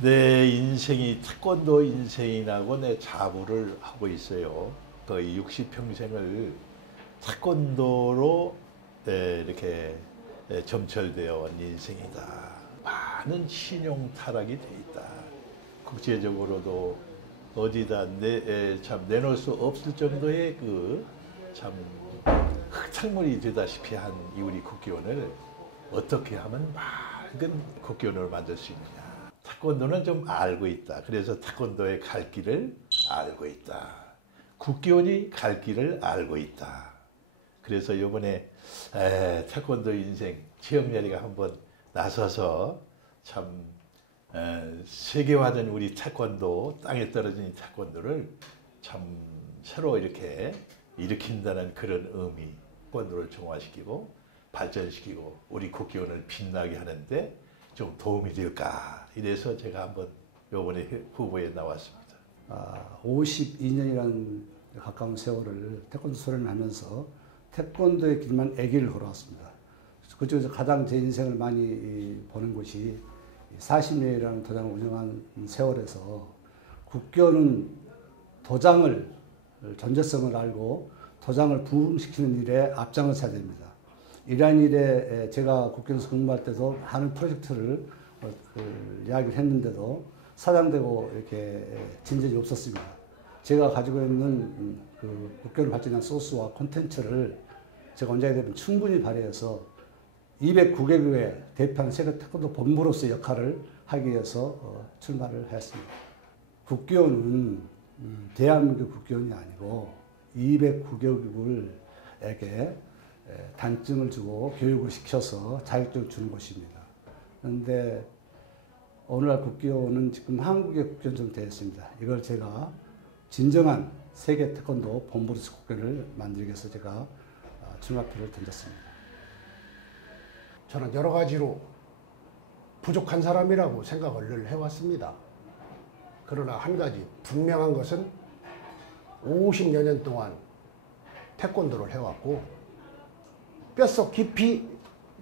내 인생이 태권도 인생이라고 내 자부를 하고 있어요. 거의 60평생을 태권도로 이렇게 점철되어 온 인생이다. 많은 신용 타락이 돼 있다. 국제적으로도 어디다 참 내놓을 수 없을 정도의 그 참 흙탕물이 되다시피 한 이 우리 국기원을 어떻게 하면 맑은 국기원을 만들 수 있느냐. 태권도는 좀 알고 있다. 그래서 태권도의 갈 길을 알고 있다. 국기원이 갈 길을 알고 있다. 그래서 이번에 태권도 인생 최영렬이가 한번 나서서 참 세계화된 우리 태권도, 땅에 떨어진 태권도를 참 새로 이렇게 일으킨다는 그런 의미, 태권도를 정화시키고 발전시키고 우리 국기원을 빛나게 하는데 좀 도움이 될까. 이래서 제가 한번 이번에 후보에 나왔습니다. 52년이라는 가까운 세월을 태권도 수련을 하면서 태권도의 길만 애기를 걸어왔습니다. 그중에서 가장 제 인생을 많이 보는 곳이 40년이라는 도장을 운영한 세월에서 국교는 도장을 존재성을 알고 도장을 부흥시키는 일에 앞장을 서야 됩니다. 이러한 일에 제가 국교에서 근무할 때도 하는 프로젝트를 이야기를 했는데도 사장되고 이렇게 진전이 없었습니다. 제가 가지고 있는 그 국교를 발전한 소스와 콘텐츠를 제가 원장이 되면 충분히 발휘해서 209개국의 대표하는 세계 태권도 본부로서의 역할을 하기 위해서 출마를 했습니다. 국교는 대한민국 국교원이 아니고 209개국에게 단증을 주고 교육을 시켜서 자격증을 주는 곳입니다. 그런데 오늘날 국교원은 지금 한국의 국교원처럼 되어 있습니다. 이걸 제가 진정한 세계 태권도 본부로서 국교를 만들기 위해서 제가 출마표를 던졌습니다. 저는 여러 가지로 부족한 사람이라고 생각을 늘 해왔습니다. 그러나 한 가지 분명한 것은 50여 년 동안 태권도를 해왔고 뼛속 깊이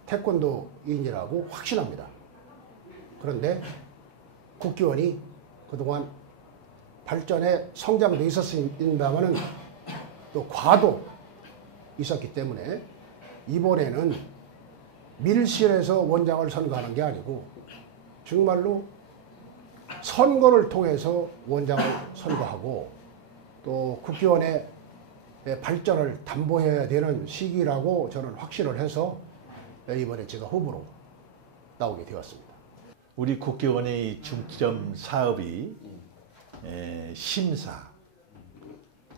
태권도인이라고 확신합니다. 그런데 국기원이 그동안 발전에 성장도 있었습니다마는 또 과도 있었기 때문에 이번에는 밀실에서 원장을 선거하는 게 아니고 정말로 선거를 통해서 원장을 선거하고 또 국기원의 발전을 담보해야 되는 시기라고 저는 확신을 해서 이번에 제가 후보로 나오게 되었습니다. 우리 국기원의 중점 사업이 심사,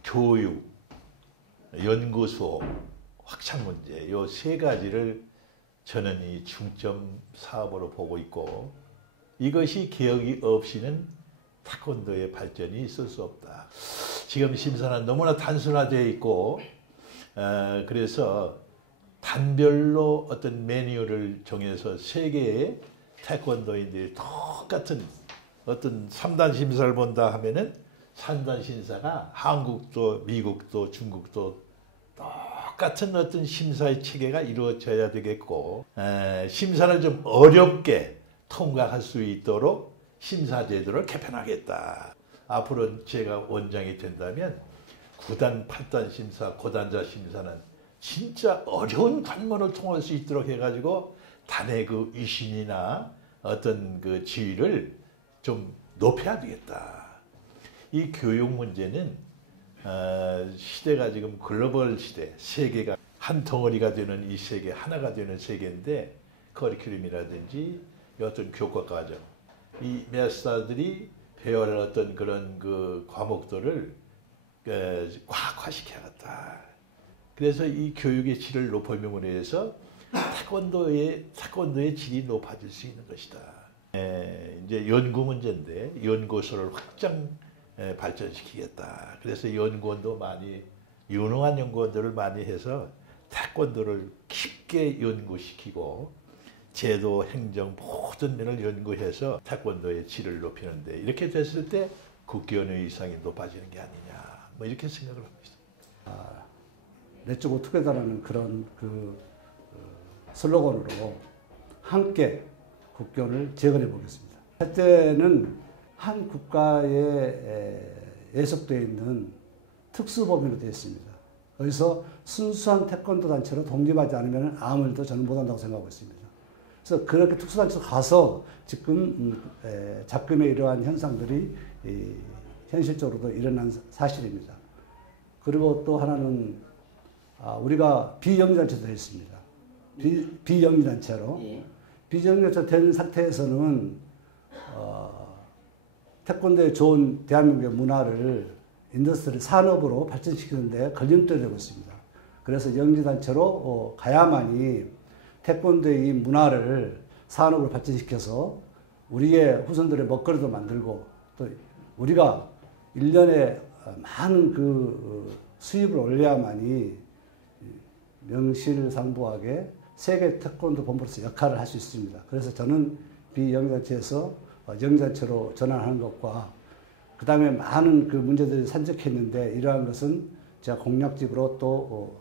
교육, 연구소, 확장 문제 이 세 가지를 저는 이 중점 사업으로 보고 있고 이것이 개혁이 없이는 태권도의 발전이 있을 수 없다. 지금 심사는 너무나 단순화되어 있고 그래서 단별로 어떤 메뉴를 정해서 세계의 태권도인들이 똑같은 어떤 3단 심사를 본다 하면은 3단 심사가 한국도 미국도 중국도 똑같은 어떤 심사의 체계가 이루어져야 되겠고 심사를 좀 어렵게 통과할 수 있도록 심사 제도를 개편하겠다. 앞으로 제가 원장이 된다면 9단, 8단 심사, 고단자 심사는 진짜 어려운 관문을 통할 수 있도록 해가지고 단의 그 위신이나 어떤 그 지위를 좀 높여야 되겠다. 이 교육 문제는 시대가 지금 글로벌 시대, 세계가 한 덩어리가 되는 이 세계, 하나가 되는 세계인데 커리큘럼이라든지 어떤 교과 과정, 이 마스터들이 배워야 할 어떤 그런 그 과목들을 과학화시켜야겠다. 그래서 이 교육의 질을 높임으로 해서 태권도의 질이 높아질 수 있는 것이다. 이제 연구 문제인데 연구소를 확장 발전시키겠다. 그래서 연구원도 많이 유능한 연구원들을 많이 해서 태권도를 깊게 연구시키고 제도, 행정 모든 면을 연구해서 태권도의 질을 높이는데 이렇게 됐을 때 국기원의 위상이 높아지는 게 아니냐. 뭐 이렇게 생각을 합니다. 렛츠고 투게더라는 그런 슬로건으로 함께 국교를 재건해 보겠습니다. 첫째는 한 국가에 예속되어 있는 특수법인으로 되어 있습니다. 그래서 순수한 태권도 단체로 독립하지 않으면 아무 일도 저는 못한다고 생각하고 있습니다. 그래서 그렇게 특수단체로 가서 지금 잡금의 이러한 현상들이 현실적으로도 일어난 사실입니다. 그리고 또 하나는 우리가 비영리단체도 되어 있습니다. 비영리단체로. 예. 비영리단체로 된 상태에서는 태권도의 좋은 대한민국의 문화를 인더스트리 산업으로 발전시키는데 걸림돌이 되고 있습니다. 그래서 영리단체로 가야만이 태권도의 이 문화를 산업으로 발전시켜서 우리의 후손들의 먹거리도 만들고 또 우리가 1년에 많은 그 수입을 올려야만이 명실상부하게 세계 태권도 본부로서 역할을 할 수 있습니다. 그래서 저는 비영리단체에서 영리단체로 전환하는 것과 그 다음에 많은 그 문제들이 산적했는데 이러한 것은 제가 공약집으로 또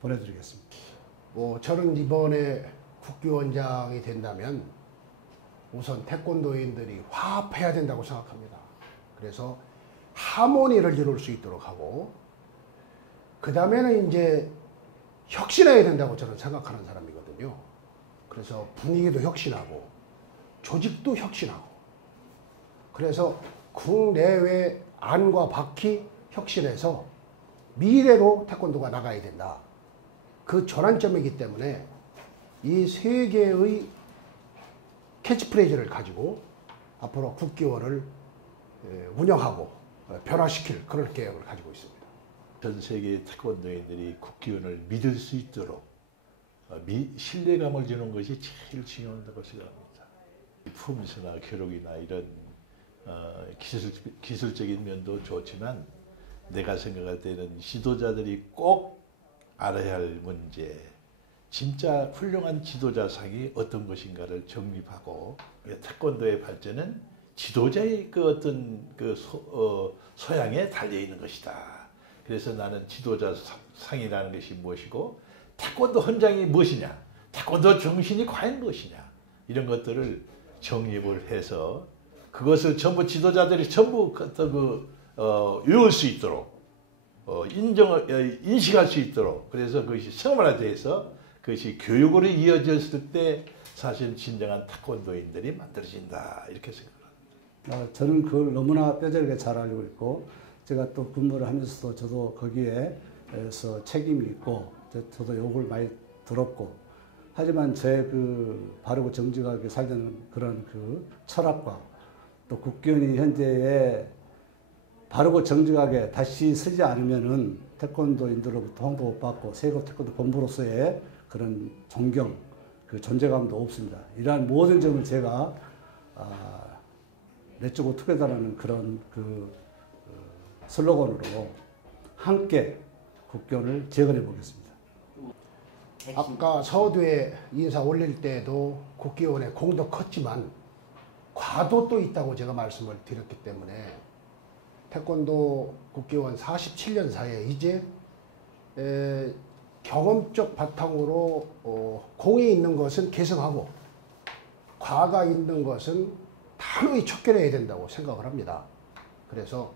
보내드리겠습니다. 저는 이번에 국기원장이 된다면 우선 태권도인들이 화합해야 된다고 생각합니다. 그래서 하모니를 이룰 수 있도록 하고 그 다음에는 이제 혁신해야 된다고 저는 생각하는 사람이거든요. 그래서 분위기도 혁신하고 조직도 혁신하고 그래서 국내외 안과 밖이 혁신해서 미래로 태권도가 나가야 된다. 그 전환점이기 때문에 이 세 개의 캐치프레이즈를 가지고 앞으로 국기원을 운영하고 변화시킬 그런 계획을 가지고 있습니다. 전 세계 태권도인들이 국기원을 믿을 수 있도록 신뢰감을 주는 것이 제일 중요하다고 생각합니다. 품새나 기록이나 이런 기술적인 면도 좋지만 내가 생각할 때는 지도자들이 꼭 알아야 할 문제, 진짜 훌륭한 지도자상이 어떤 것인가를 정립하고 태권도의 발전은 지도자의 그 어떤 그 소양에 달려 있는 것이다. 그래서 나는 지도자상이라는 것이 무엇이고 태권도 헌장이 무엇이냐, 태권도 정신이 과연 무엇이냐 이런 것들을 정립을 해서 그것을 전부 지도자들이 전부 외울 수 있도록 인식할 수 있도록 그래서 그것이 생활화돼서 그것이 교육으로 이어졌을 때 사실 진정한 태권도인들이 만들어진다 이렇게 생각합니다. 저는 그걸 너무나 뼈저리게 잘 알고 있고 제가 또 근무를 하면서도 저도 거기에서 책임이 있고 저도 욕을 많이 들었고 하지만 제 그 바르고 정직하게 살려는 그런 그 철학과 또 국기원이 현재의 바르고 정직하게 다시 서지 않으면은 태권도인들로부터 홍보 못 받고 세계 태권도 본부로서의 그런 존경, 그 존재감도 없습니다. 이러한 모든 점을 제가 내주고 투게더라는 그런 슬로건으로 함께 국기원을 재건해 보겠습니다. 아까 서두에 인사 올릴 때도 국기원의 공도 컸지만 과도도 있다고 제가 말씀을 드렸기 때문에 태권도 국기원 47년사에 이제 경험적 바탕으로 공이 있는 것은 계승하고 과가 있는 것은 단호히 척결해야 된다고 생각을 합니다. 그래서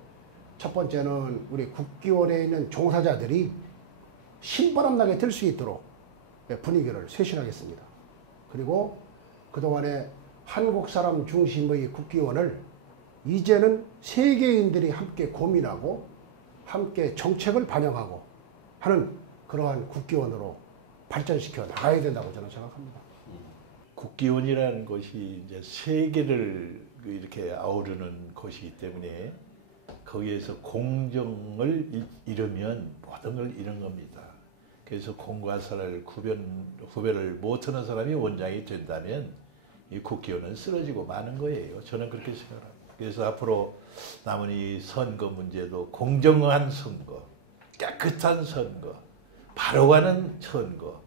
첫 번째는 우리 국기원에 있는 종사자들이 신바람 나게 될 수 있도록 분위기를 쇄신하겠습니다. 그리고 그동안에 한국 사람 중심의 국기원을 이제는 세계인들이 함께 고민하고 함께 정책을 반영하고 하는 그러한 국기원으로 발전시켜 나가야 된다고 저는 생각합니다. 국기원이라는 것이 이제 세계를 이렇게 아우르는 것이기 때문에 거기에서 공정을 잃으면 모든 걸 잃은 겁니다. 그래서 공과 사를 구별을 못하는 사람이 원장이 된다면 이 국기원은 쓰러지고 마는 거예요. 저는 그렇게 생각합니다. 그래서 앞으로 남은 이 선거 문제도 공정한 선거, 깨끗한 선거, 바로 가는 선거,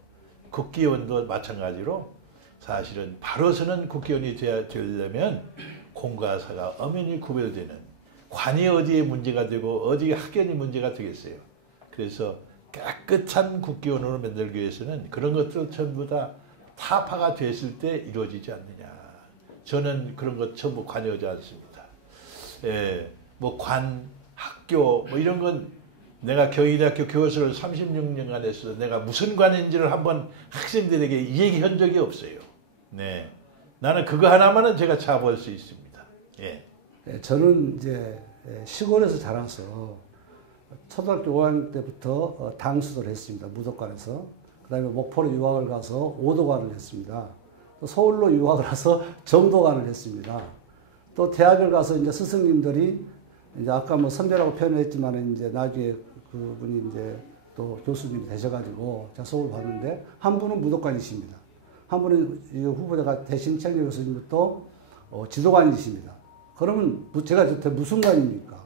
국기원도 마찬가지로 사실은 바로 서는 국기원이 되려면 공과 사가 엄연히 구별되는 관이 어디에 문제가 되고 어디에 학연이 문제가 되겠어요. 그래서 깨끗한 국기원으로 만들기 위해서는 그런 것들 전부 다 타파가 됐을 때 이루어지지 않느냐. 저는 그런 것 전부 관여하지 않습니다. 예, 뭐 학교 뭐 이런 건 내가 경희대학교 교수를 36년간 했어. 내가 무슨 관인지를 한번 학생들에게 얘기한 적이 없어요. 네, 나는 그거 하나만은 제가 자부할 수 있습니다. 예. 저는 이제 시골에서 자라서 초등학교 5학년 때부터 당수를 했습니다. 무도관에서. 그 다음에 목포로 유학을 가서 오도관을 했습니다. 또 서울로 유학을 가서 정도관을 했습니다. 또 대학을 가서 이제 스승님들이 이제 아까 뭐 선배라고 표현했지만 이제 나중에 그분이 이제 또 교수님이 되셔가지고 제가 수업을 봤는데 한 분은 무도관이십니다. 한 분은 이 후보자가 대신 책임 교수님도 또 지도관이십니다. 그러면 제가 무슨 관입니까?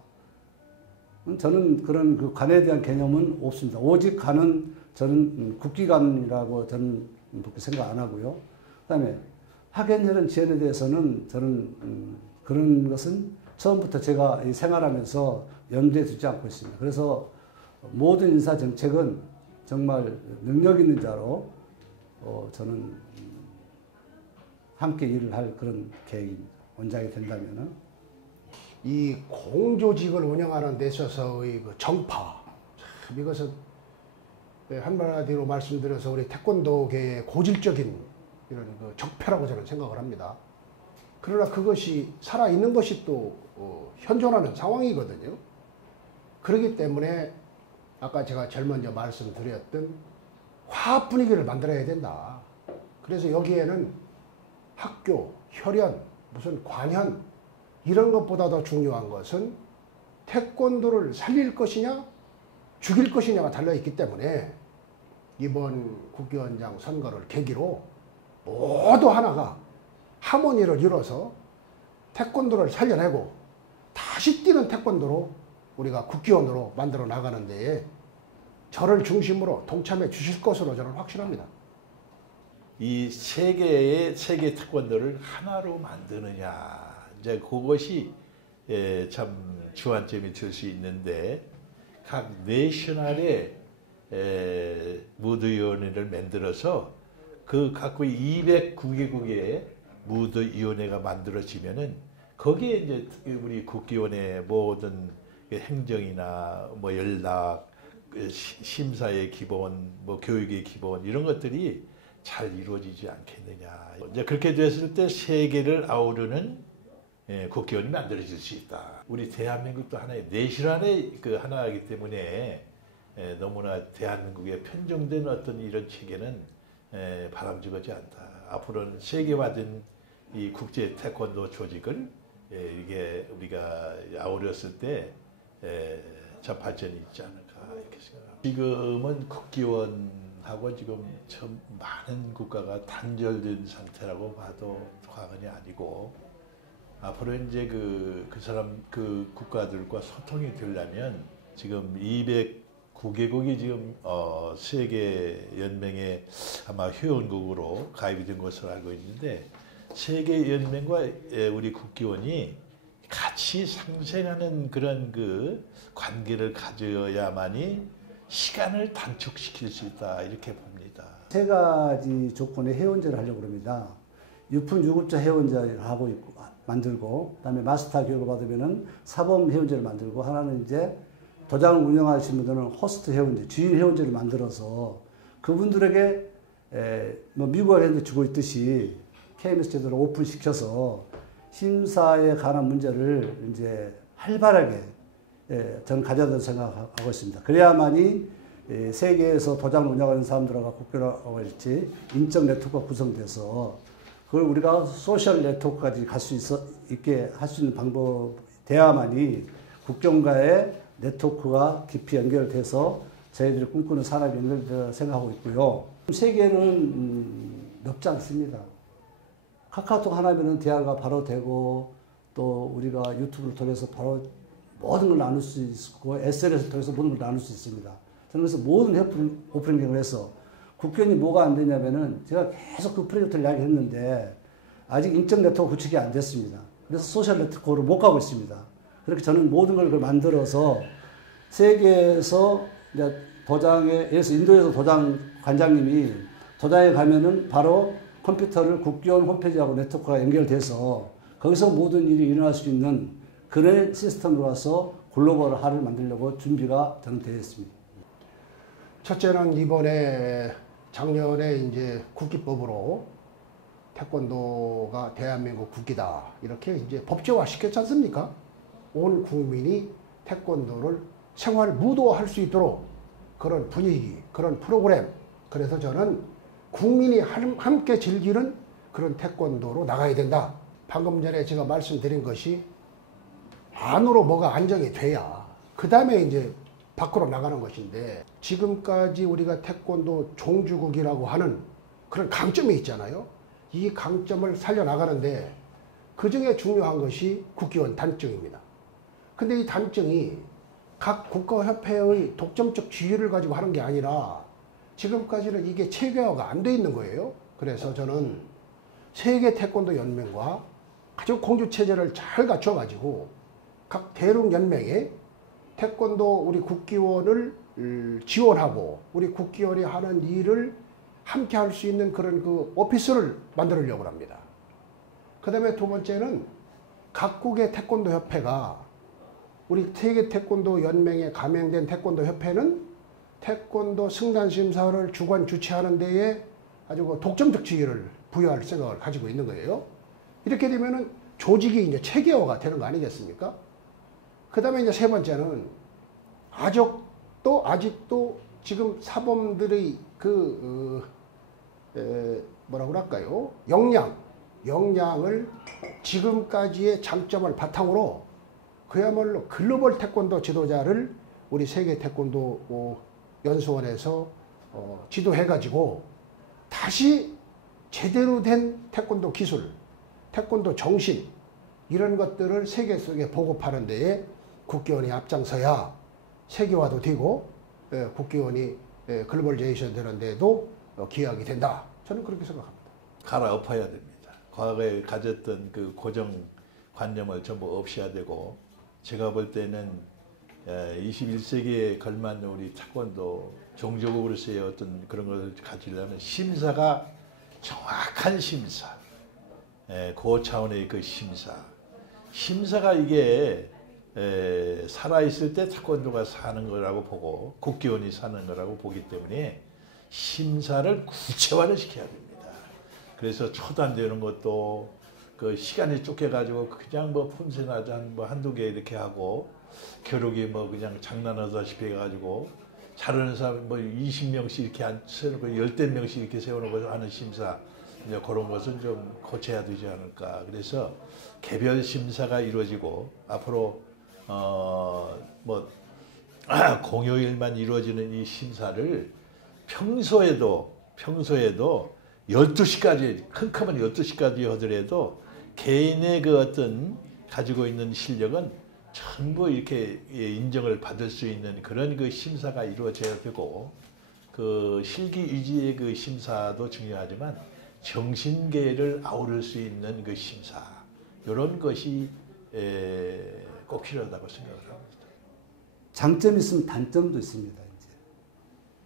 저는 그런 그 관에 대한 개념은 없습니다. 오직 관은 저는 국기관이라고 저는 그렇게 생각 안 하고요. 그다음에 학연혈연 지연에 대해서는 저는 그런 것은 처음부터 제가 생활하면서 염두에 두지 않고 있습니다. 그래서 모든 인사 정책은 정말 능력 있는 자로 저는 함께 일을 할 그런 계획입니다. 원장이 된다면은. 이 공조직을 운영하는 데 있어서의 그 정파, 참 이것은 한마디로 말씀드려서 우리 태권도계의 고질적인 이런 그 적폐라고 저는 생각을 합니다. 그러나 그것이 살아있는 것이 또 현존하는 상황이거든요. 그렇기 때문에 아까 제가 제일 먼저 말씀드렸던 화합 분위기를 만들어야 된다. 그래서 여기에는 학교, 혈연, 무슨 관현 이런 것보다 더 중요한 것은 태권도를 살릴 것이냐 죽일 것이냐가 달려있기 때문에 이번 국기원장 선거를 계기로 모두 하나가 하모니를 이뤄서 태권도를 살려내고 다시 뛰는 태권도로 우리가 국기원으로 만들어 나가는 데에 저를 중심으로 동참해 주실 것으로 저는 확신합니다. 이 세계 태권도를 하나로 만드느냐, 이제 그것이 참 주안점이 될 수 있는데, 각 내셔널의 무도위원회를 만들어서 그 각국 209개국의 무도위원회가 만들어지면은 거기에 이제 우리 국기원의 모든 행정이나 뭐 연락, 심사의 기본, 뭐 교육의 기본 이런 것들이 잘 이루어지지 않겠느냐. 이제 그렇게 됐을 때 세계를 아우르는 국기원이 만들어질 수 있다. 우리 대한민국도 하나의 내실안의 그 하나이기 때문에 너무나 대한민국에 편중된 어떤 이런 체계는 바람직하지 않다. 앞으로는 세계화된 이 국제 태권도 조직을 이게 우리가 아우렸을 때 참 발전이 있지 않을까 이렇게 생각합니다. 지금은 국기원하고 지금 참 많은 국가가 단절된 상태라고 봐도 과언이 아니고, 앞으로 이제 그 국가들과 소통이 되려면 지금 209개국이 지금 세계 연맹에 아마 회원국으로 가입이 된 것으로 알고 있는데, 세계 연맹과 우리 국기원이 같이 상생하는 그런 그 관계를 가져야만이 시간을 단축시킬 수 있다 이렇게 봅니다. 세 가지 조건의 회원제를 하려고 합니다. 유품 유급자 회원제를 하고 있고 만들고, 그다음에 마스터 교육을 받으면은 사범 회원제를 만들고, 하나는 이제 도장을 운영하시는 분들은 호스트 회원제, 주인 회원제를 만들어서 그분들에게 뭐 미국과 현재 주고 있듯이 KMS 제도를 오픈시켜서 심사에 관한 문제를 이제 활발하게 저는 가져야 된다고 생각하고 있습니다. 그래야만이 세계에서 도장을 운영하는 사람들하고 국교라고 할지 인적 네트워크가 구성돼서 그걸 우리가 소셜 네트워크까지 갈 수 있게 할 수 있는 방법 돼야만이 국경과의 네트워크가 깊이 연결돼서 저희들이 꿈꾸는 산업이 연결되어 생각하고 있고요. 세계는 넓지 않습니다. 카카오톡 하나면은 대화가 바로 되고, 또 우리가 유튜브를 통해서 바로 모든 걸 나눌 수 있고, SNS를 통해서 모든 걸 나눌 수 있습니다. 저는 그래서 모든 오프닝을 해서 국견이 뭐가 안 되냐면은 제가 계속 그 프로젝트를 이야기했는데 아직 인적 네트워크 구축이 안 됐습니다. 그래서 소셜 네트워크로 못 가고 있습니다. 그렇게 저는 모든 걸 만들어서 세계에서 이제 도장에, 인도에서 도장 관장님이 도장에 가면은 바로 컴퓨터를 국기원 홈페이지하고 네트워크가 연결돼서 거기서 모든 일이 일어날 수 있는 그런 시스템으로 와서 글로벌화를 만들려고 준비가 되어 있습니다. 첫째는 이번에 작년에 이제 국기법으로 태권도가 대한민국 국기다 이렇게 이제 법제화 시켰지 않습니까? 온 국민이 태권도를 생활 무도할 수 있도록 그런 분위기, 그런 프로그램. 그래서 저는 국민이 함께 즐기는 그런 태권도로 나가야 된다. 방금 전에 제가 말씀드린 것이 안으로 뭐가 안정이 돼야 그 다음에 이제 밖으로 나가는 것인데, 지금까지 우리가 태권도 종주국이라고 하는 그런 강점이 있잖아요. 이 강점을 살려나가는데 그 중에 중요한 것이 국기원 단증입니다. 근데 이 단증이 각 국가협회의 독점적 지위를 가지고 하는 게 아니라 지금까지는 이게 체계화가 안 돼 있는 거예요. 그래서 저는 세계 태권도 연맹과 아주 공조 체제를 잘 갖춰 가지고 각 대륙 연맹에 태권도 우리 국기원을 지원하고 우리 국기원이 하는 일을 함께 할 수 있는 그런 그 오피스를 만들려고 합니다. 그 다음에 두 번째는 각국의 태권도 협회가 우리 세계 태권도 연맹에 가맹된 태권도 협회는 태권도 승단 심사를 주관 주최하는 데에 아주 그 독점적 지위를 부여할 생각을 가지고 있는 거예요. 이렇게 되면은 조직이 이제 체계화가 되는 거 아니겠습니까? 그 다음에 이제 세 번째는 아직도 지금 사범들의 뭐라고 할까요? 역량을 지금까지의 장점을 바탕으로 그야말로 글로벌 태권도 지도자를 우리 세계 태권도 연수원에서 지도해가지고 다시 제대로 된 태권도 기술, 태권도 정신 이런 것들을 세계 속에 보급하는 데에 국기원이 앞장서야 세계화도 되고 국기원이 글로벌제이션 되는 데에도 기여하게 된다. 저는 그렇게 생각합니다. 갈아엎어야 됩니다. 과거에 가졌던 그 고정관념을 전부 없애야 되고, 제가 볼 때는 21세기에 걸맞는 우리 태권도 종주국으로서의 어떤 그런 것을 가지려면 심사가 정확한 심사, 그 차원의 그 심사가 이게 살아있을 때 태권도가 사는 거라고 보고 국기원이 사는 거라고 보기 때문에 심사를 구체화를 시켜야 됩니다. 그래서 초단되는 것도 그 시간이 쫓겨가지고 그냥 뭐 품새나자 뭐 한두 개 이렇게 하고 겨루기 뭐 그냥 장난하다시피 해가지고 잘하는 사람 뭐 20명씩 이렇게 세우고 10명씩 이렇게 세워놓고 하는 심사, 이제 그런 것은 좀 고쳐야 되지 않을까. 그래서 개별 심사가 이루어지고 앞으로 뭐 공휴일만 이루어지는 이 심사를 평소에도 12시까지 컴컴은 12시까지 하더라도 개인의 그 어떤 가지고 있는 실력은 전부 이렇게 인정을 받을 수 있는 그런 그 심사가 이루어져야 되고, 그 실기위주의 그 심사도 중요하지만 정신계를 아우를 수 있는 그 심사, 이런 것이 꼭 필요하다고 생각을 합니다. 장점이 있으면 단점도 있습니다. 이제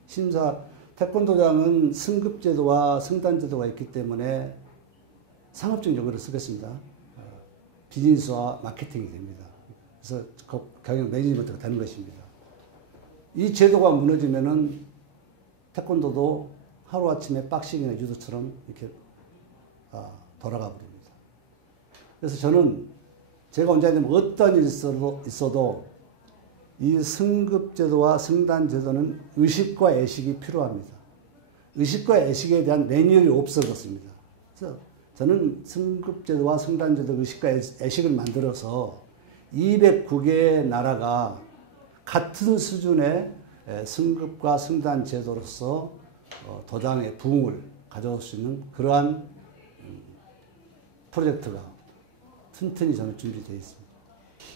심사 태권도장은 승급제도와 승단제도가 있기 때문에 상업적 용어를 쓰겠습니다. 비즈니스와 마케팅이 됩니다. 그래서 경영 매니지먼트가 되는 것입니다. 이 제도가 무너지면은 태권도도 하루아침에 박싱이나 유도처럼 이렇게 돌아가 버립니다. 그래서 저는 제가 원장님 어떤 일이 있어도 이 승급제도와 승단제도는 의식과 애식이 필요합니다. 의식과 애식에 대한 매뉴얼이 없어졌습니다. 그래서 저는 승급제도와 승단제도 의식과 애식을 만들어서 209개의 나라가 같은 수준의 승급과 승단제도로서 도장의 부흥을 가져올 수 있는 그러한 프로젝트가 튼튼히 저는 준비되어 있습니다.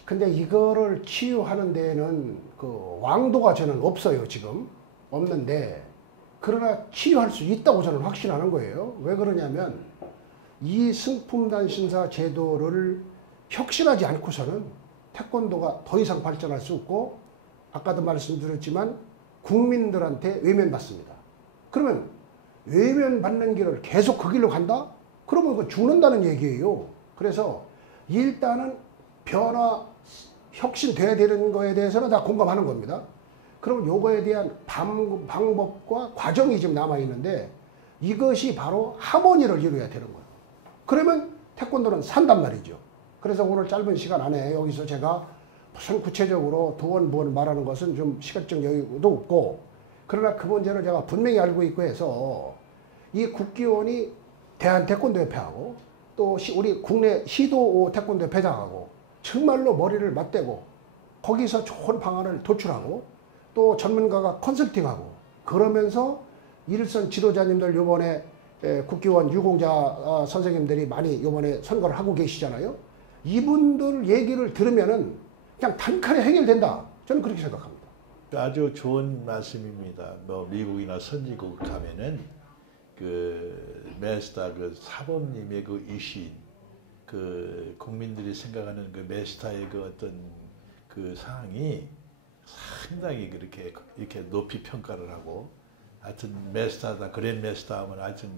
근데 이거를 치유하는 데에는 그 왕도가 저는 없어요. 지금 없는데, 그러나 치유할 수 있다고 저는 확신하는 거예요. 왜 그러냐면 이 승품단 심사 제도를 혁신하지 않고서는 태권도가 더 이상 발전할 수 없고, 아까도 말씀드렸지만 국민들한테 외면받습니다. 그러면 외면받는 길을 계속 그 길로 간다? 그러면 그 죽는다는 얘기예요. 그래서 일단은 변화, 혁신돼야 되는 거에 대해서는 다 공감하는 겁니다. 그럼 요거에 대한 방법과 과정이 지금 남아있는데 이것이 바로 하모니를 이루어야 되는 거예요. 그러면 태권도는 산단 말이죠. 그래서 오늘 짧은 시간 안에 여기서 제가 무슨 구체적으로 두원 말하는 것은 좀 시간적 여유도 없고, 그러나 그 문제를 제가 분명히 알고 있고 해서 이 국기원이 대한태권도협회하고 또 우리 국내 시도 태권도협회장하고 정말로 머리를 맞대고 거기서 좋은 방안을 도출하고 또 전문가가 컨설팅하고 그러면서 일선 지도자님들 요번에 국기원 유공자 선생님들이 많이 요번에 선거를 하고 계시잖아요. 이분들 얘기를 들으면은 그냥 단칼에 해결된다. 저는 그렇게 생각합니다. 아주 좋은 말씀입니다. 뭐 미국이나 선진국 가면은 그 메스타 그 사범님의 그 이신, 그 국민들이 생각하는 그 메스타의 그 어떤 그 상황이 상당히 그렇게 이렇게 높이 평가를 하고, 하여튼 메스타다, 그랜 메스타 하면 하여튼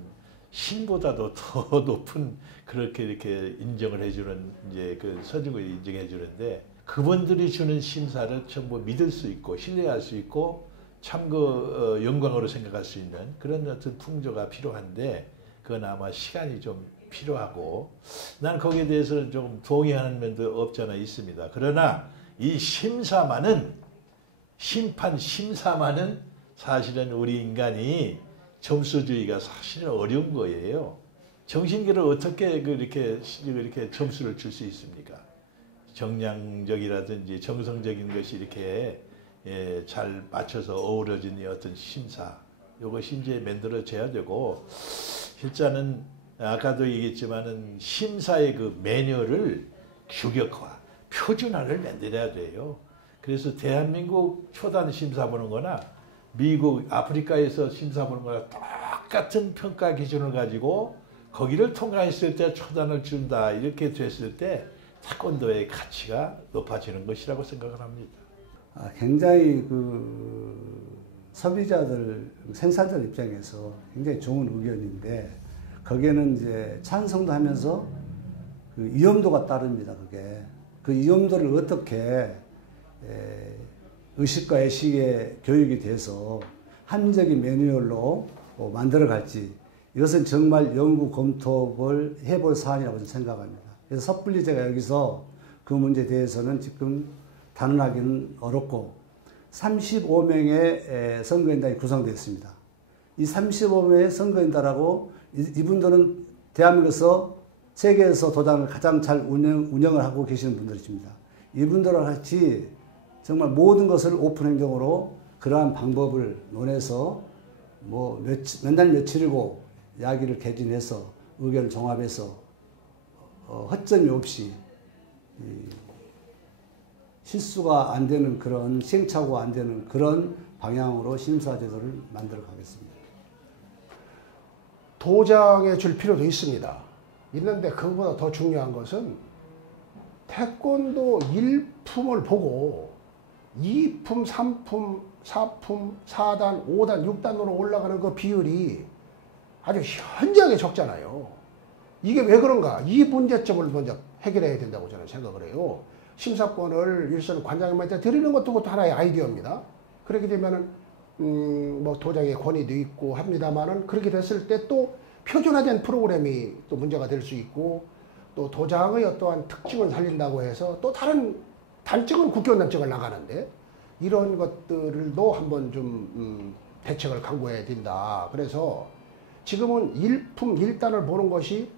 신보다도 더 높은 그렇게 이렇게 인정을 해주는 이제 그 선진국이 인정해 주는데, 그분들이 주는 심사를 전부 믿을 수 있고 신뢰할 수 있고 참 그 영광으로 생각할 수 있는 그런 어떤 풍조가 필요한데, 그건 아마 시간이 좀 필요하고, 난 거기에 대해서는 좀 동의하는 면도 없잖아 있습니다. 그러나 이 심사만은, 심판 심사만은 사실은 우리 인간이 점수주의가 사실은 어려운 거예요. 정신기를 어떻게 이렇게 점수를 줄 수 있습니까? 정량적이라든지 정성적인 것이 이렇게 잘 맞춰서 어우러진 어떤 심사, 이것이 이제 만들어져야 되고, 일단은 아까도 얘기했지만은 심사의 그 매뉴얼을 규격화, 표준화를 만들어야 돼요. 그래서 대한민국 초단 심사 보는 거나 미국, 아프리카에서 심사 보는 거나 똑같은 평가 기준을 가지고 거기를 통과했을 때 초단을 준다, 이렇게 됐을 때 태권도의 가치가 높아지는 것이라고 생각을 합니다. 굉장히 그 소비자들, 생산자 입장에서 굉장히 좋은 의견인데, 거기에는 이제 찬성도 하면서 그 위험도가 따릅니다. 그게 그 위험도를 어떻게 의식과 의식의 교육이 돼서 합리적인 매뉴얼로 만들어 갈지, 이것은 정말 연구 검토를 해볼 사안이라고 생각합니다. 그래서 섣불리 제가 여기서 그 문제에 대해서는 지금 단언하기는 어렵고, 35명의 선거인단이 구성되었습니다. 이 35명의 선거인단하고 이분들은 대한민국에서 세계에서 도장을 가장 잘 운영을 하고 계시는 분들이십니다. 이분들과 같이 정말 모든 것을 오픈 행정으로 그러한 방법을 논해서 뭐 몇 날 며칠이고 이야기를 개진해서 의견을 종합해서 허점이 없이 실수가 안 되는 그런 시행착오가 안 되는 그런 방향으로 심사 제도를 만들어 가겠습니다. 도장에 줄 필요도 있습니다. 있는데 그것보다 더 중요한 것은 태권도 1품을 보고 2품, 3품, 4품, 4단, 5단, 6단으로 올라가는 그 비율이 아주 현저하게 적잖아요. 이게 왜 그런가? 이 문제점을 먼저 해결해야 된다고 저는 생각을 해요. 심사권을 일선 관장님한테 드리는 것도 그것도 하나의 아이디어입니다. 그렇게 되면은 뭐 도장의 권위도 있고 합니다만은, 그렇게 됐을 때 또 표준화된 프로그램이 또 문제가 될 수 있고, 또 도장의 어떠한 특징을 살린다고 해서 또 다른 단증은 국회의원 단증을 나가는데, 이런 것들도 한번 좀 대책을 강구해야 된다. 그래서 지금은 1품 1단을 보는 것이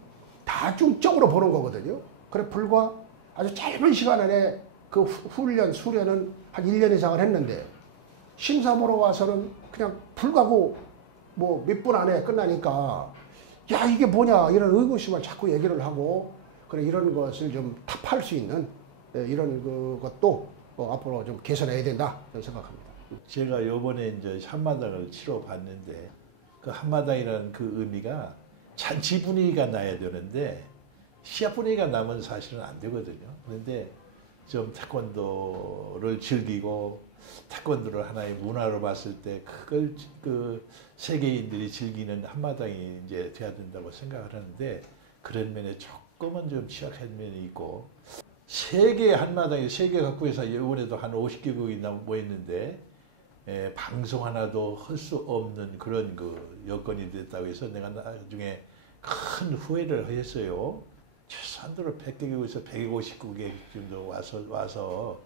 다중적으로 보는 거거든요. 그래 불과 아주 짧은 시간 안에 그 훈련, 수련은 한 1년 이상을 했는데, 심사 보러 와서는 그냥 불가고 뭐 몇 분 안에 끝나니까 야 이게 뭐냐 이런 의구심을 자꾸 얘기를 하고, 그래 이런 것을 좀 타파할 수 있는 이런 것도 앞으로 좀 개선해야 된다 저는 생각합니다. 제가 요번에 이제 한마당을 치러 봤는데, 그 한마당이라는 그 의미가 잔치 분위기가 나야 되는데 시합 분위기가 나면 사실은 안 되거든요. 그런데 좀 태권도를 즐기고 태권도를 하나의 문화로 봤을 때 그걸 그 세계인들이 즐기는 한마당이 이제 돼야 된다고 생각을 하는데 그런 면에 조금은 좀 취약한 면이 있고 세계 한마당에 세계 각국에서 이번에도 한 50개국이 모였는데 방송 하나도 할 수 없는 그런 그 여건이 됐다고 해서 내가 나중에 큰 후회를 했어요. 최소한도로 100개국에서 150국에 정도 와서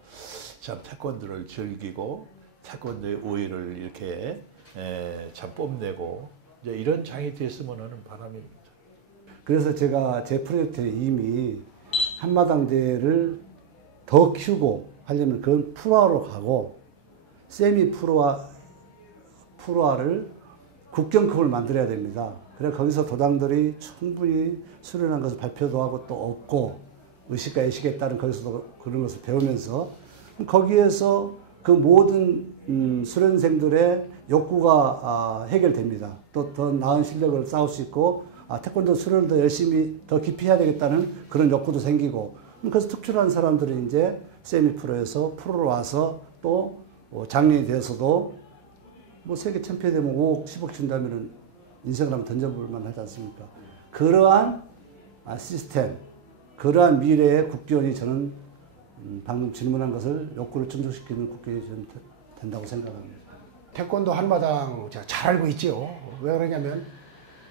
참 태권도를 즐기고 태권도의 우위를 이렇게 참 뽐내고 이제 이런 장이 됐으면 하는 바람입니다. 그래서 제가 제 프로젝트에 이미 한마당 대회를 더 키우고 하려면 그건 프로화로 가고 세미 프로화를 국경급을 만들어야 됩니다. 그래서 거기서 도당들이 충분히 수련한 것을 발표도 하고 또 얻고 의식과 예식에 따른 거기서도 그런 것을 배우면서 거기에서 그 모든 수련생들의 욕구가 해결됩니다. 또 더 나은 실력을 쌓을 수 있고 태권도 수련을 더 열심히 더 깊이 해야 되겠다는 그런 욕구도 생기고 그래서 특출한 사람들이 이제 세미 프로에서 프로로 와서 또 장년이 되어서도 뭐 세계 챔피언 되면 5억, 10억 준다면은 인생을 한번 던져볼 만하지 않습니까? 그러한 시스템, 그러한 미래의 국기원이 저는 방금 질문한 것을 욕구를 충족시키는 국기원이 저는 된다고 생각합니다. 태권도 한마당 제가 잘 알고 있지요. 왜 그러냐면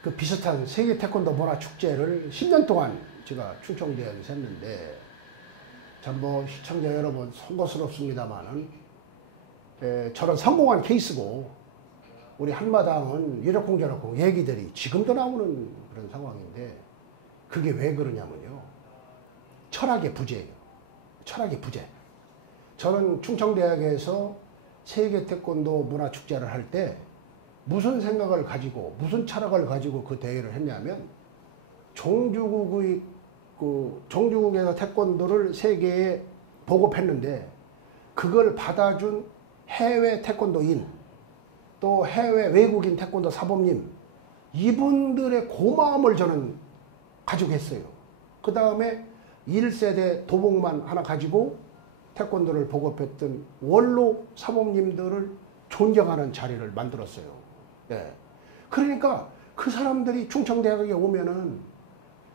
그 비슷한 세계 태권도 문화 축제를 10년 동안 제가 충청대에서 했는데 전 뭐 시청자 여러분 송구스럽습니다만은 저런 성공한 케이스고 우리 한마당은 이러쿵저러쿵 얘기들이 지금도 나오는 그런 상황인데 그게 왜 그러냐면요. 철학의 부재예요. 철학의 부재. 저는 충청대학에서 세계 태권도 문화 축제를 할 때 무슨 생각을 가지고 무슨 철학을 가지고 그 대회를 했냐면 종주국에서 태권도를 세계에 보급했는데 그걸 받아준 해외 태권도인 또 해외 외국인 태권도 사범님 이분들의 고마움을 저는 가지고 했어요. 그 다음에 1세대 도복만 하나 가지고 태권도를 보급했던 원로 사범님들을 존경하는 자리를 만들었어요. 네. 그러니까 그 사람들이 충청대학에 오면은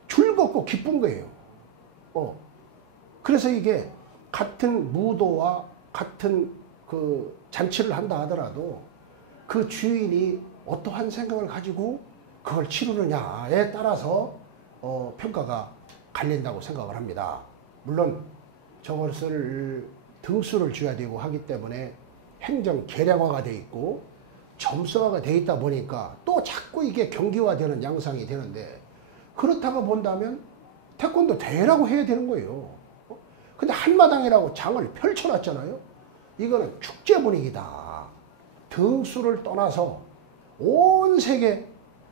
즐겁고 기쁜 거예요. 그래서 이게 같은 무도와 같은 그 잔치를 한다 하더라도 그 주인이 어떠한 생각을 가지고 그걸 치르느냐에 따라서 평가가 갈린다고 생각을 합니다. 물론 저것을 등수를 줘야 되고 하기 때문에 행정 계량화가 돼 있고 점수화가 돼 있다 보니까 또 자꾸 이게 경기화되는 양상이 되는데 그렇다고 본다면 태권도 대회라고 해야 되는 거예요. 근데 한마당이라고 장을 펼쳐놨잖아요. 이거는 축제 분위기다. 등수를 떠나서 온 세계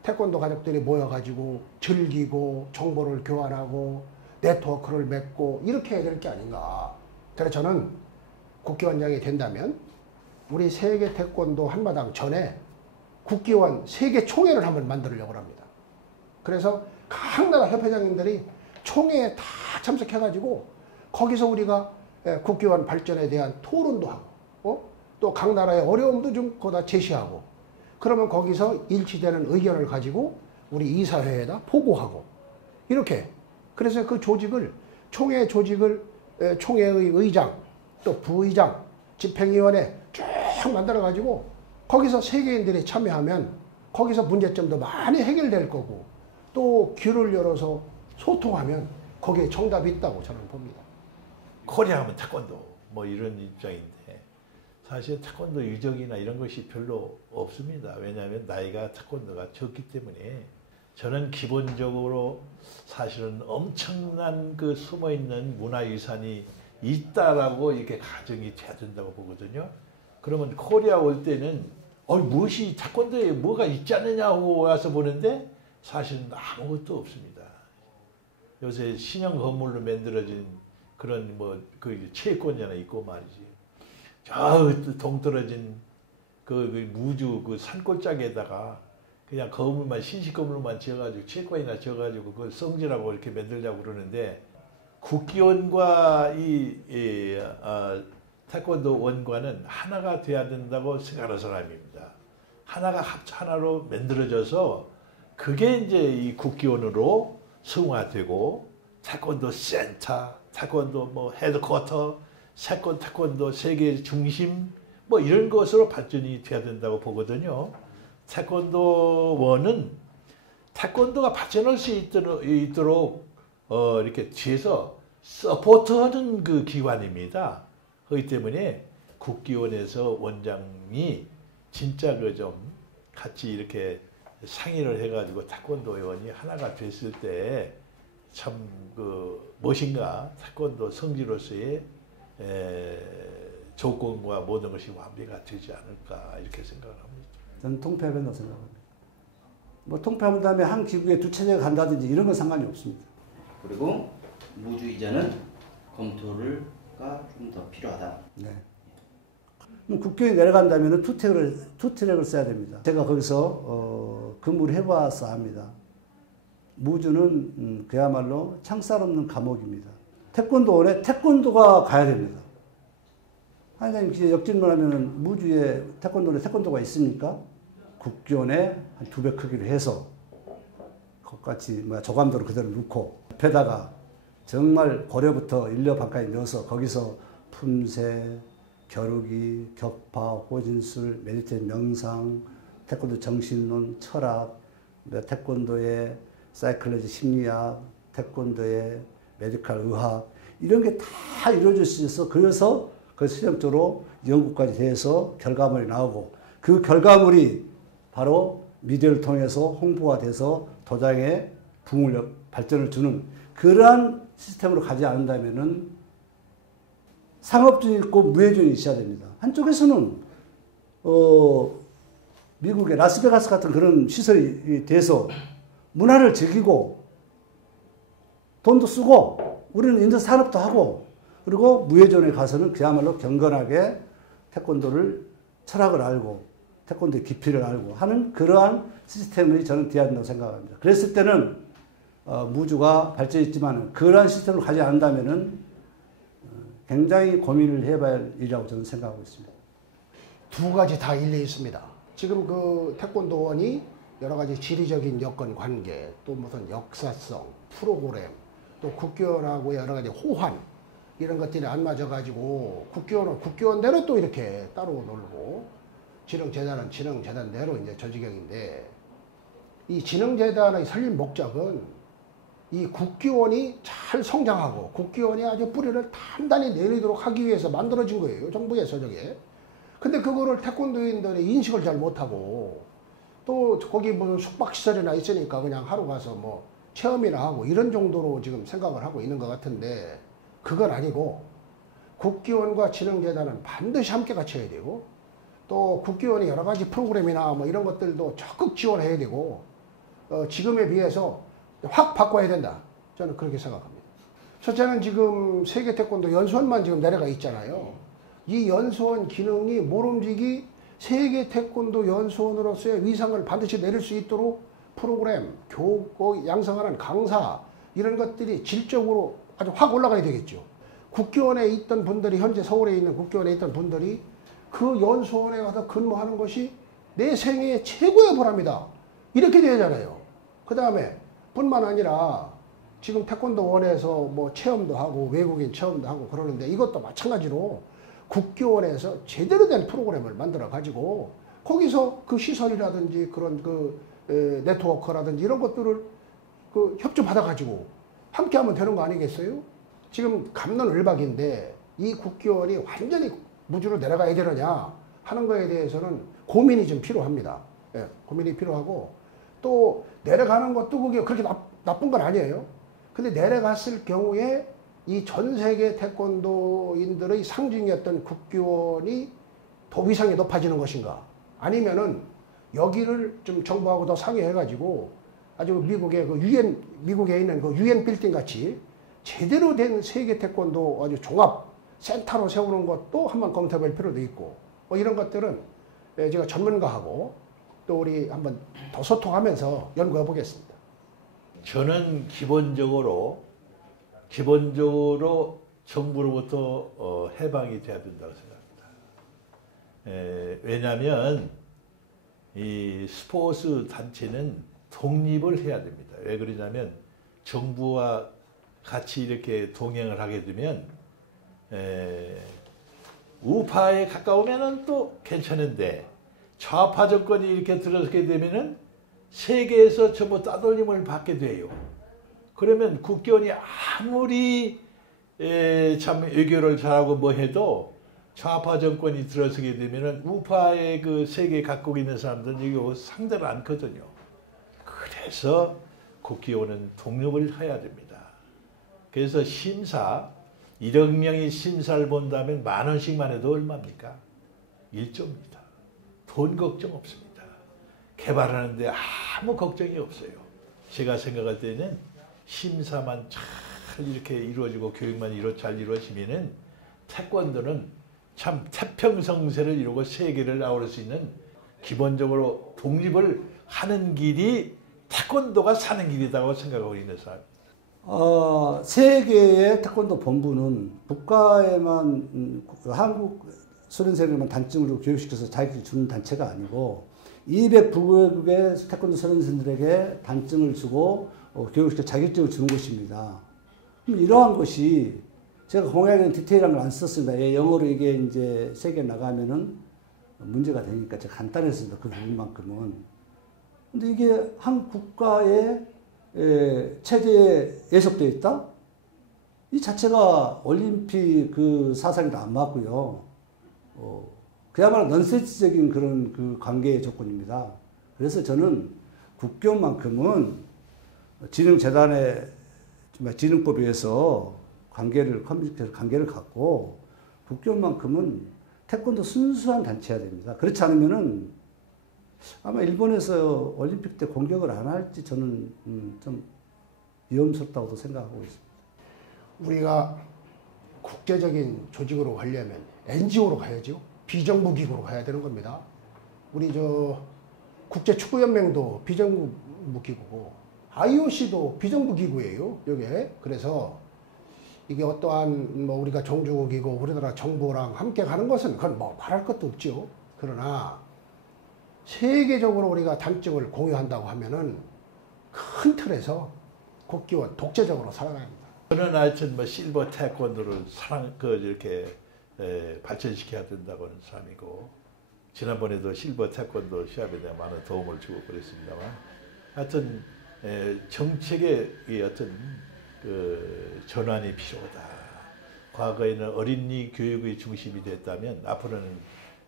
태권도 가족들이 모여가지고 즐기고 정보를 교환하고 네트워크를 맺고 이렇게 해야 될 게 아닌가. 그래서 저는 국기원장이 된다면 우리 세계 태권도 한마당 전에 국기원 세계 총회를 한번 만들려고 합니다. 그래서 각 나라 협회장님들이 총회에 다 참석해가지고 거기서 우리가 국기원 발전에 대한 토론도 하고 또 각 나라의 어려움도 좀 거기다 제시하고 그러면 거기서 일치되는 의견을 가지고 우리 이사회에다 보고하고 이렇게 그래서 그 조직을 총회 조직을 총회의 의장 또 부의장 집행위원회 쭉 만들어 가지고 거기서 세계인들이 참여하면 거기서 문제점도 많이 해결될 거고 또 귀를 열어서 소통하면 거기에 정답이 있다고 저는 봅니다. 코리아 하면 태권도 뭐 이런 입장인데 사실 태권도 유적이나 이런 것이 별로 없습니다. 왜냐하면 나이가 태권도가 적기 때문에 저는 기본적으로 사실은 엄청난 그 숨어있는 문화유산이 있다라고 이렇게 가정이 돼야 된다고 보거든요. 그러면 코리아 올 때는 무엇이 태권도에 뭐가 있지 않느냐고 와서 보는데 사실은 아무것도 없습니다. 요새 신형 건물로 만들어진 그런 그 체육관이나 있고 말이지. 저 동떨어진 그 무주 그 산골짜기에다가 그냥 건물만 신식 건물만 지어가지고 체육관이나 지어가지고 그걸 성지라고 이렇게 만들려고 그러는데 국기원과 태권도 원과는 하나가 돼야 된다고 생각하는 사람입니다. 하나로 만들어져서 그게 이제 이 국기원으로 승화되고 태권도 센터, 태권도 뭐 헤드쿼터, 태권도 세계 중심 뭐 이런 것으로 발전이 돼야 된다고 보거든요. 태권도원은 태권도가 발전할 수 있도록 이렇게 뒤에서 서포트하는 그 기관입니다. 그렇기 때문에 국기원에서 원장이 진짜 그 좀 같이 이렇게 상의를 해가지고 태권도원이 하나가 됐을 때 참 그 무엇인가 태권도 성지로서의 조건과 모든 것이 완비가 되지 않을까 이렇게 생각을 합니다. 저는 통폐합 된다고 생각합니다. 뭐 통폐합한 다음에 한 기구에 두 체제가 간다든지 이런 건 상관이 없습니다. 그리고 무주 이전은 검토가 좀 더 필요하다. 네. 국교에 내려간다면 투 트랙을 써야 됩니다. 제가 거기서 근무를 해봐서 합니다. 무주는 그야말로 창살 없는 감옥입니다. 태권도원에 태권도가 가야 됩니다. 하나님 역질문하면 무주에 태권도에 태권도가 있습니까? 국교원에 한 2배 크기로 해서 그것같이 조감도를 그대로 넣고 옆에다가 정말 고려부터 인력 반까지 넣어서 거기서 품새, 겨루기, 격파, 호진술, 메디테이션, 명상, 태권도 정신론, 철학, 태권도의 사이클로지 심리학, 태권도의 메디컬 의학 이런 게 다 이루어질 수 있어서 그래서 그 실험적으로 연구까지 돼서 결과물이 나오고 그 결과물이 바로 미디어를 통해서 홍보가 돼서 도장에 발전을 주는 그러한 시스템으로 가지 않는다면은 상업주의 있고 무해주의 있어야 됩니다. 한쪽에서는 미국의 라스베가스 같은 그런 시설이 돼서 문화를 즐기고 돈도 쓰고 우리는 인도 산업도 하고 그리고 무해존에 가서는 그야말로 경건하게 태권도를 철학을 알고 태권도의 깊이를 알고 하는 그러한 시스템이 저는 돼야 된다고 생각합니다. 그랬을 때는 무주가 발전했지만 그러한 시스템을 가지 않는다면은 굉장히 고민을 해봐야 할 일이라고 저는 생각하고 있습니다. 두 가지 다 일리 있습니다. 지금 그 태권도원이 여러 가지 지리적인 여건 관계, 또 무슨 역사성, 프로그램, 또 국교원하고 여러 가지 호환 이런 것들이 안 맞아가지고 국교원은 국교원대로 또 이렇게 따로 놀고 진흥재단은 진흥재단대로 이제 저 지경인데 이 진흥재단의 설립 목적은 이 국교원이 잘 성장하고 국교원이 아주 뿌리를 단단히 내리도록 하기 위해서 만들어진 거예요. 정부에서 저게. 근데 그거를 태권도인들이 인식을 잘 못하고 또 거기 무슨 숙박시설이나 있으니까 그냥 하루 가서 뭐 체험이나 하고 이런 정도로 지금 생각을 하고 있는 것 같은데 그건 아니고 국기원과 진흥재단은 반드시 함께 같이 해야 되고 또 국기원이 여러 가지 프로그램이나 뭐 이런 것들도 적극 지원해야 되고 지금에 비해서 확 바꿔야 된다. 저는 그렇게 생각합니다. 첫째는 지금 세계 태권도 연수원만 지금 내려가 있잖아요. 이 연수원 기능이 모름지기 세계 태권도 연수원으로서의 위상을 반드시 내릴 수 있도록 프로그램, 교육, 양성하는 강사 이런 것들이 질적으로 아주 확 올라가야 되겠죠. 국교원에 있던 분들이 현재 서울에 있는 국교원에 있던 분들이 그 연수원에 가서 근무하는 것이 내 생애의 최고의 보람이다. 이렇게 되잖아요. 그 다음에 뿐만 아니라 지금 태권도원에서 뭐 체험도 하고 외국인 체험도 하고 그러는데 이것도 마찬가지로 국교원에서 제대로 된 프로그램을 만들어 가지고 거기서 그 시설이라든지 그런 그 네트워크라든지 이런 것들을 그 협조 받아 가지고 함께 하면 되는 거 아니겠어요? 지금 갑론을박인데 이 국교원이 완전히 무주로 내려가야 되느냐 하는 거에 대해서는 고민이 좀 필요합니다. 예, 고민이 필요하고 또 내려가는 것도 그게 그렇게 나쁜 건 아니에요. 근데 내려갔을 경우에 이 전 세계 태권도인들의 상징이었던 국교원이 더 위상이 높아지는 것인가 아니면은 여기를 좀 정부하고 더 상의해가지고 아주 미국의 그 미국에 있는 그 UN 빌딩 같이 제대로 된 세계 태권도 아주 종합 센터로 세우는 것도 한번 검토해볼 필요도 있고 뭐 이런 것들은 제가 전문가하고 또 우리 한번 더 소통하면서 연구해 보겠습니다. 저는 기본적으로 기본적으로 정부로부터 해방이 돼야 된다고 생각합니다. 왜냐하면 이 스포츠 단체는 독립을 해야 됩니다. 왜 그러냐면 정부와 같이 이렇게 동행을 하게 되면 우파에 가까우면은 또 괜찮은데 좌파 정권이 이렇게 들어서게 되면은 세계에서 전부 따돌림을 받게 돼요. 그러면 국견이 아무리 참 외교를 잘하고 뭐 해도 좌파 정권이 들어서게 되면은 우파의 그 세계 각국에 있는 사람들은 이거 상대를 않거든요. 그래서 국기원은 독립을 해야 됩니다. 그래서 심사 1억 명이 심사를 본다면 10,000원씩만 해도 얼마입니까? 1조입니다. 돈 걱정 없습니다. 개발하는데 아무 걱정이 없어요. 제가 생각할 때는 심사만 잘 이렇게 이루어지고 교육만 잘 이루어지면은 태권도는 참 태평성세를 이루고 세계를 아우를 수 있는 기본적으로 독립을 하는 길이 태권도가 사는 길이라고 생각하고 있는 사람. 세계의 태권도 본부는 국가에만 한국 소련생들만 단증으로 교육시켜서 자격증을 주는 단체가 아니고 209개국의 태권도 소련생들에게 단증을 주고 교육시켜 자격증을 주는 곳입니다. 이러한 것이 제가 공약에는 디테일한 걸 안 썼습니다. 영어로 이게 이제 세계에 나가면은 문제가 되니까 제가 간단했습니다. 그 부분만큼은. 근데 이게 한 국가의 체제에 예속되어 있다? 이 자체가 올림픽 그 사상에도 안 맞고요. 그야말로 넌센스적인 그런 그 관계의 조건입니다. 그래서 저는 국교만큼은 진흥재단의 진흥법에 의해서 관계를 갖고 국교만큼은 태권도 순수한 단체여야 됩니다. 그렇지 않으면은 아마 일본에서 올림픽 때 공격을 안 할지 저는 좀 위험스럽다고도 생각하고 있습니다. 우리가 국제적인 조직으로 가려면 NGO로 가야죠. 비정부 기구로 가야 되는 겁니다. 우리 국제축구연맹도 비정부 기구고 IOC도 비정부 기구예요. 여기에. 그래서 이게 어떠한 우리가 종주국이고 우리나라 정부랑 함께 가는 것은 그건 뭐 말할 것도 없죠. 그러나 세계적으로 우리가 단점을 공유한다고 하면은 큰 틀에서 국기원 독재적으로 살아가야 합니다. 저는 하여튼 실버 태권도를 이렇게 발전시켜야 된다고 하는 사람이고 지난번에도 실버 태권도 시합에 대한 많은 도움을 주고 그랬습니다만 하여튼 정책의 어떤 그 전환이 필요하다. 과거에는 어린이 교육의 중심이 됐다면 앞으로는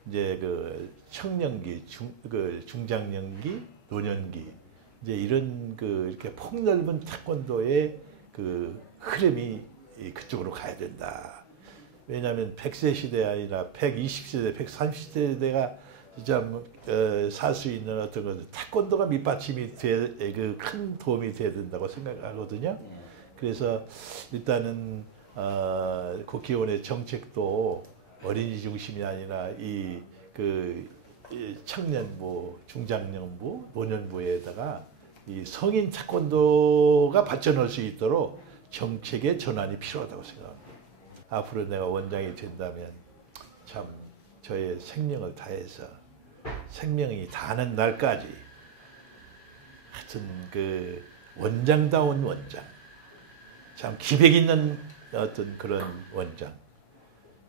이제 그 청년기, 중장년기, 노년기 이제 이런 이렇게 폭넓은 태권도의 그 흐름이 그쪽으로 가야 된다. 왜냐하면 100세 시대 아니라 120세대, 130세대가 진짜 살 수 있는 어떤 것들 태권도가 밑받침이 큰 도움이 돼야 된다고 생각하거든요. 그래서 일단은 국회의원의 정책도 어린이 중심이 아니라 이 청년부, 중장년부, 노년부에다가 이 성인 태권도가 발전할 수 있도록 정책의 전환이 필요하다고 생각합니다. 앞으로 내가 원장이 된다면 참 저의 생명을 다해서 생명이 다하는 날까지 하여튼 그 원장다운 원장, 참 기백 있는 어떤 그런 원장.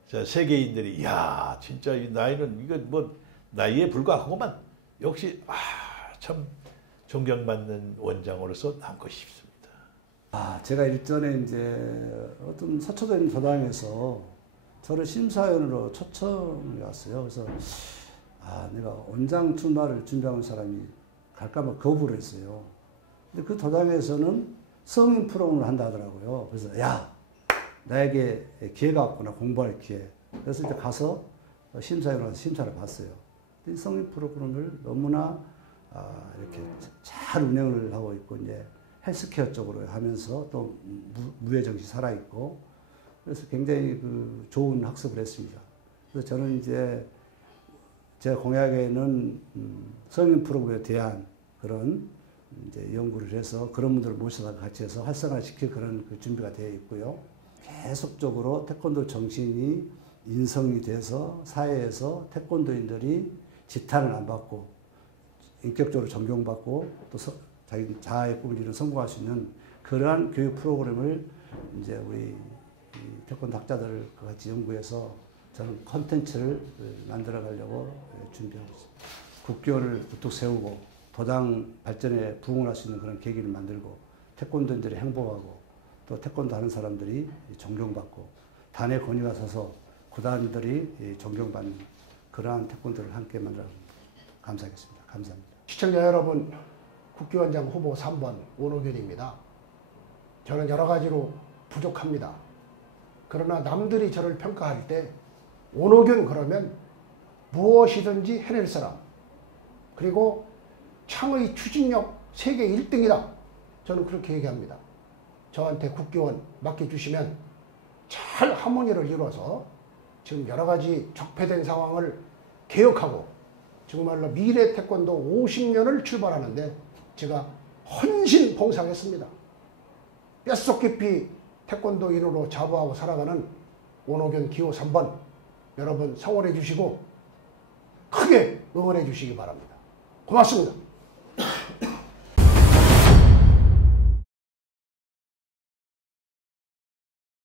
자, 세계인들이 야 진짜 이 나이는 이거 뭐 나이에 불과하고만 역시 참 존경받는 원장으로서 남고 싶습니다. 제가 일전에 이제 어떤 서초동 도당에서 저를 심사위원으로 초청이 왔어요. 그래서 내가 원장 출마를 준비하는 사람이 갈까봐 거부를 했어요. 근데 그 도당에서는 성인 프로그램을 한다 하더라고요. 그래서 야 나에게 기회가 왔구나, 공부할 기회. 그래서 이제 가서 심사위원으로 심사를 봤어요. 이 성인 프로그램을 너무나 이렇게 잘 운영을 하고 있고 이제 헬스케어 쪽으로 하면서 또 무예정신 살아있고 그래서 굉장히 좋은 학습을 했습니다. 그래서 저는 이제 제 공약에는 성인 프로그램에 대한 그런 이제 연구를 해서 그런 분들을 모셔다 같이 해서 활성화시킬 그런 그 준비가 되어 있고요. 계속적으로 태권도 정신이 인성이 돼서 사회에서 태권도인들이 지탄을 안 받고 인격적으로 존경받고 또 자기 자아의 꿈을 이루어 성공할 수 있는 그러한 교육 프로그램을 이제 우리 태권도 학자들과 같이 연구해서 저는 컨텐츠를 만들어 가려고 준비하고 있습니다. 국교를 우뚝 세우고 도당 발전에 부응할 수 있는 그런 계기를 만들고 태권도인들이 행복하고 또 태권도 하는 사람들이 존경받고 단의 권위가 서서 구단들이 존경받는 그러한 태권도를 함께 만들어 감사하겠습니다. 감사합니다. 시청자 여러분, 국회의원장 후보 3번 원호균입니다. 저는 여러 가지로 부족합니다. 그러나 남들이 저를 평가할 때 원호균 그러면 무엇이든지 해낼 사람, 그리고 창의 추진력 세계 1등이다. 저는 그렇게 얘기합니다. 저한테 국회의원 맡겨주시면 잘 하모니를 이루어서 지금 여러 가지 적폐된 상황을 개혁하고 정말로 미래 태권도 50년을 출발하는데 제가 헌신 봉사하겠습니다. 뼛속 깊이 태권도인으로 자부하고 살아가는 원호균 기호 3번 여러분 성원해 주시고 크게 응원해 주시기 바랍니다. 고맙습니다.